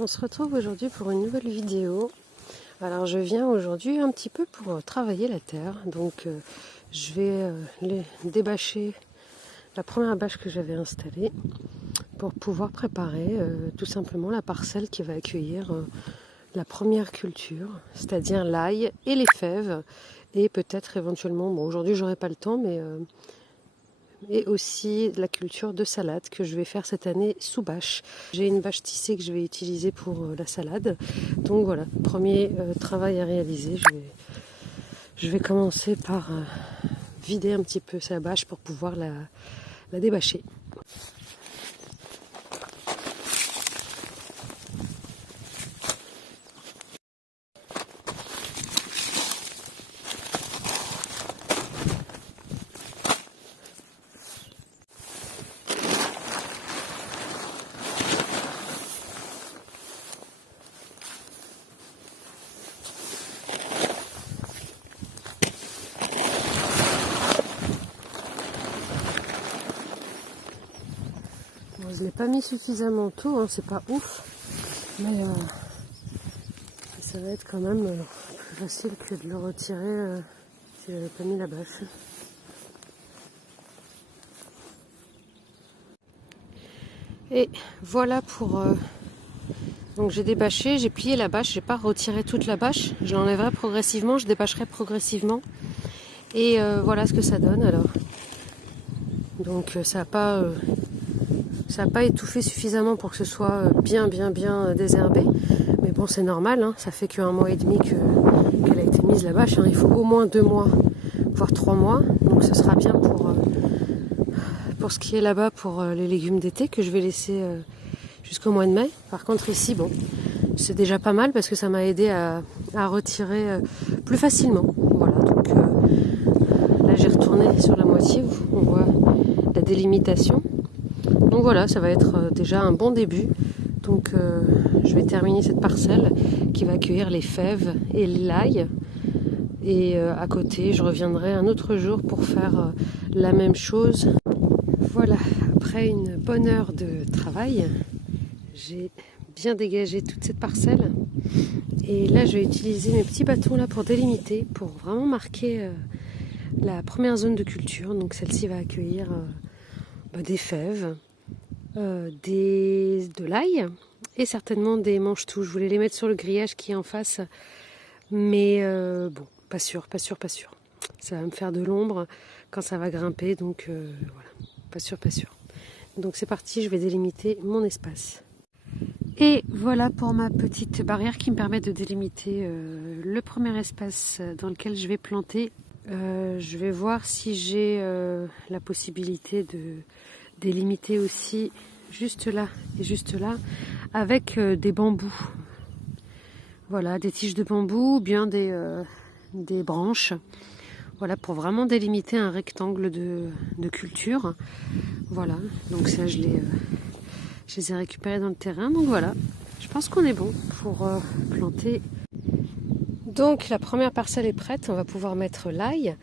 On se retrouve aujourd'hui pour une nouvelle vidéo. Alors je viens aujourd'hui un petit peu pour travailler la terre. Donc je vais débâcher la première bâche que j'avais installée pour pouvoir préparer tout simplement la parcelle qui va accueillir la première culture, c'est-à-dire l'ail et les fèves. Et peut-être éventuellement, bon aujourd'hui j'aurai pas le temps, mais et aussi la culture de salade que je vais faire cette année sous bâche. J'ai une bâche tissée que je vais utiliser pour la salade. Donc voilà, premier travail à réaliser. Je vais commencer par vider un petit peu sa bâche pour pouvoir la débâcher. Je ne l'ai pas mis suffisamment tôt, hein, c'est pas ouf, mais ça va être quand même plus facile que de le retirer si j'avais pas mis la bâche. Et voilà pour... donc j'ai débâché, j'ai plié la bâche, j'ai pas retiré toute la bâche, je l'enlèverai progressivement, je débâcherai progressivement. Et voilà ce que ça donne alors. Donc ça n'a pas étouffé suffisamment pour que ce soit bien désherbé. Mais bon, c'est normal, hein. Ça fait qu'un mois et demi qu'elle a été mise la bâche. Hein. Il faut au moins 2 mois, voire 3 mois. Donc ce sera bien pour ce qui est là-bas pour les légumes d'été que je vais laisser jusqu'au mois de mai. Par contre ici, bon, c'est déjà pas mal parce que ça m'a aidé à retirer plus facilement. Voilà, donc là j'ai retourné sur la moitié où on voit la délimitation. Donc voilà, ça va être déjà un bon début. Donc je vais terminer cette parcelle qui va accueillir les fèves et l'ail. Et à côté, je reviendrai un autre jour pour faire la même chose. Voilà, après une bonne heure de travail, j'ai bien dégagé toute cette parcelle. Et là, je vais utiliser mes petits bâtons là pour délimiter, pour vraiment marquer la première zone de culture. Donc celle-ci va accueillir des fèves. De l'ail et certainement des manches-tout. Je voulais les mettre sur le grillage qui est en face, mais bon, pas sûr. Ça va me faire de l'ombre quand ça va grimper, donc voilà, pas sûr. Donc c'est parti, je vais délimiter mon espace. Et voilà pour ma petite barrière qui me permet de délimiter le premier espace dans lequel je vais planter. Je vais voir si j'ai la possibilité de délimiter aussi juste là et juste là avec des bambous. Voilà, des tiges de bambou ou bien des branches. Voilà, pour vraiment délimiter un rectangle de culture. Voilà, donc ça je les ai récupérés dans le terrain. Donc voilà, je pense qu'on est bon pour planter. Donc la première parcelle est prête, on va pouvoir mettre l'ail.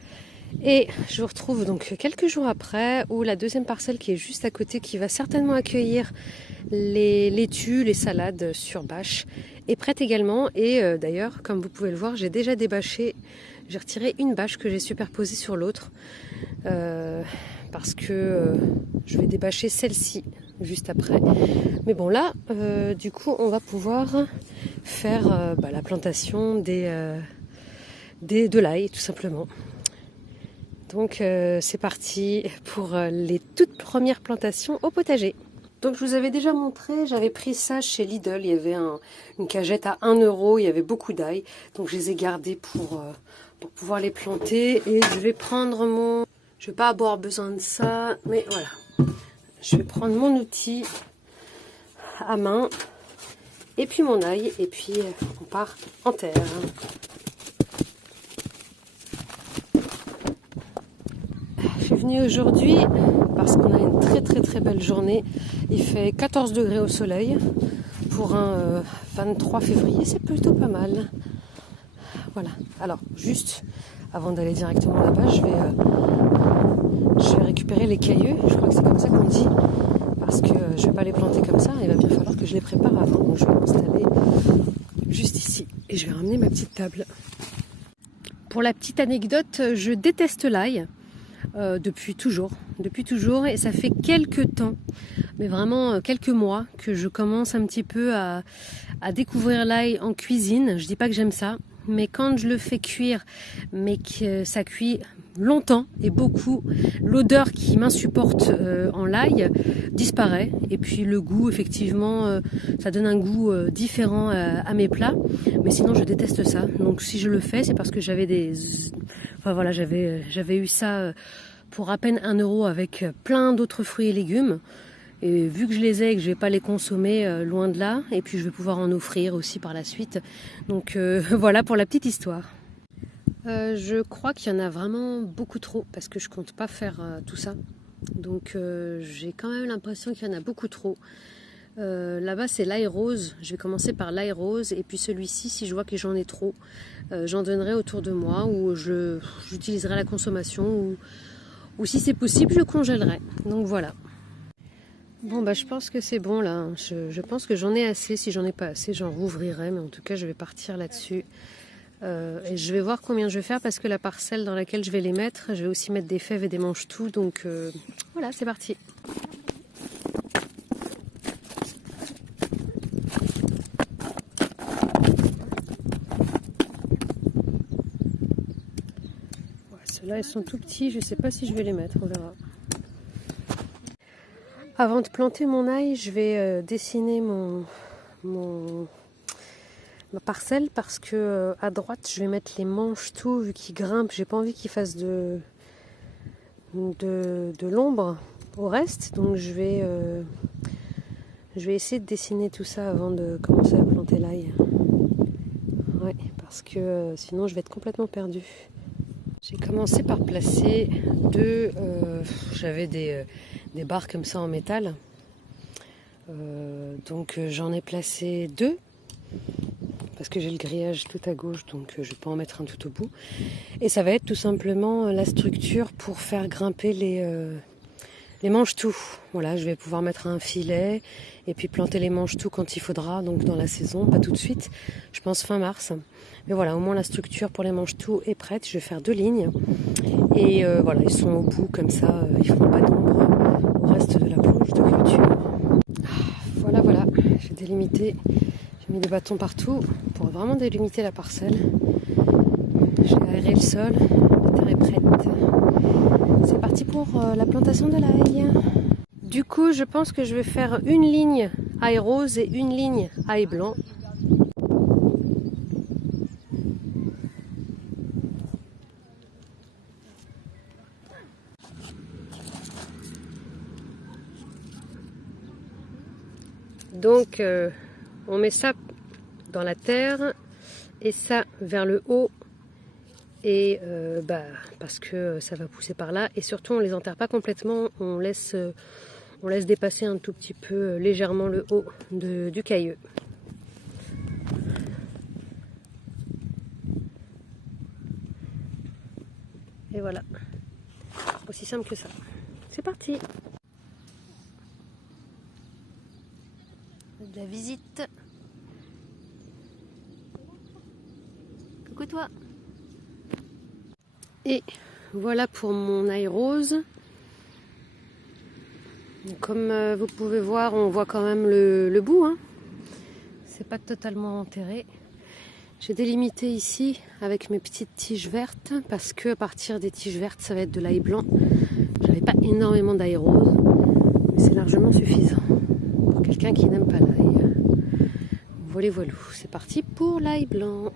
Et je vous retrouve donc quelques jours après où la deuxième parcelle qui est juste à côté, qui va certainement accueillir les laitues, les salades sur bâche, est prête également. Et d'ailleurs, comme vous pouvez le voir, j'ai déjà débâché, j'ai retiré une bâche que j'ai superposée sur l'autre parce que je vais débâcher celle-ci juste après. Mais bon là, du coup, on va pouvoir faire la plantation de l'ail tout simplement. Donc c'est parti pour les toutes premières plantations au potager. Donc je vous avais déjà montré, j'avais pris ça chez Lidl, il y avait une cagette à 1 €, il y avait beaucoup d'ail. Donc je les ai gardés pour pouvoir les planter. Et je vais prendre mon... Je ne vais pas avoir besoin de ça, mais voilà. Je vais prendre mon outil à main, et puis mon ail, et puis on part en terre. Je suis venue aujourd'hui parce qu'on a une très belle journée. Il fait 14 degrés au soleil pour un 23 février, c'est plutôt pas mal. Voilà, alors juste avant d'aller directement là-bas, je vais récupérer les cailleux, je crois que c'est comme ça qu'on dit, parce que je vais pas les planter comme ça, il va bien falloir que je les prépare avant. Donc je vais m'installer juste ici et je vais ramener ma petite table. Pour la petite anecdote, je déteste l'ail depuis toujours, et ça fait quelques temps, mais vraiment quelques mois que je commence un petit peu à découvrir l'ail en cuisine. Je dis pas que j'aime ça, mais quand je le fais cuire, mais que ça cuit longtemps et beaucoup, l'odeur qui m'insupporte en l'ail disparaît, et puis le goût, effectivement, ça donne un goût différent à mes plats, mais sinon je déteste ça. Donc si je le fais, c'est parce que j'avais eu ça pour à peine 1 € avec plein d'autres fruits et légumes. Et vu que je les ai et que je vais pas les consommer, loin de là, et puis je vais pouvoir en offrir aussi par la suite. Donc voilà pour la petite histoire. Je crois qu'il y en a vraiment beaucoup trop parce que je compte pas faire tout ça. Donc j'ai quand même l'impression qu'il y en a beaucoup trop. Là-bas c'est l'ail rose, je vais commencer par l'ail rose, et puis celui-ci, si je vois que j'en ai trop, j'en donnerai autour de moi, ou j'utiliserai à la consommation, ou si c'est possible je congèlerai. Donc voilà. Bon bah je pense que c'est bon là, je pense que j'en ai assez. Si j'en ai pas assez, j'en rouvrirai, mais en tout cas je vais partir là-dessus. Et je vais voir combien je vais faire, parce que la parcelle dans laquelle je vais les mettre, je vais aussi mettre des fèves et des mange-tout, donc voilà, c'est parti. Ouais, ceux-là ils sont tout petits, je sais pas si je vais les mettre, on verra. Avant de planter mon ail, je vais dessiner ma parcelle, parce que à droite je vais mettre les mange-tout, vu qu'ils grimpent. J'ai pas envie qu'ils fassent de l'ombre au reste, donc je vais essayer de dessiner tout ça avant de commencer à planter l'ail. Ouais, parce que sinon je vais être complètement perdue. J'ai commencé par placer j'avais des barres comme ça en métal, donc j'en ai placé 2. Parce que j'ai le grillage tout à gauche, donc je peux en mettre un tout au bout. Et ça va être tout simplement la structure pour faire grimper les mange-tout. Voilà, je vais pouvoir mettre un filet et puis planter les mange-tout quand il faudra, donc dans la saison, pas tout de suite, je pense fin mars. Mais voilà, au moins la structure pour les mange-tout est prête. Je vais faire 2 lignes. Et voilà, ils sont au bout comme ça, ils feront pas d'ombre au reste de la planche de clôture. Voilà, j'ai délimité. J'ai mis des bâtons partout pour vraiment délimiter la parcelle. J'ai aéré le sol, la terre est prête. C'est parti pour la plantation de l'ail. Du coup, je pense que je vais faire une ligne ail rose et une ligne ail blanc. Donc on met ça dans la terre et ça vers le haut, et parce que ça va pousser par là, et surtout on les enterre pas complètement, on laisse dépasser un tout petit peu légèrement le haut du cailleux. Et voilà, aussi simple que ça. C'est parti. De la visite. Coucou toi. Et voilà pour mon ail rose. Comme vous pouvez voir, on voit quand même le bout, hein. C'est pas totalement enterré. J'ai délimité ici avec mes petites tiges vertes, parce que à partir des tiges vertes, ça va être de l'ail blanc. J'avais pas énormément d'ail rose, mais c'est largement suffisant pour quelqu'un qui n'aime pas l'ail. Voilà, c'est parti pour l'ail blanc.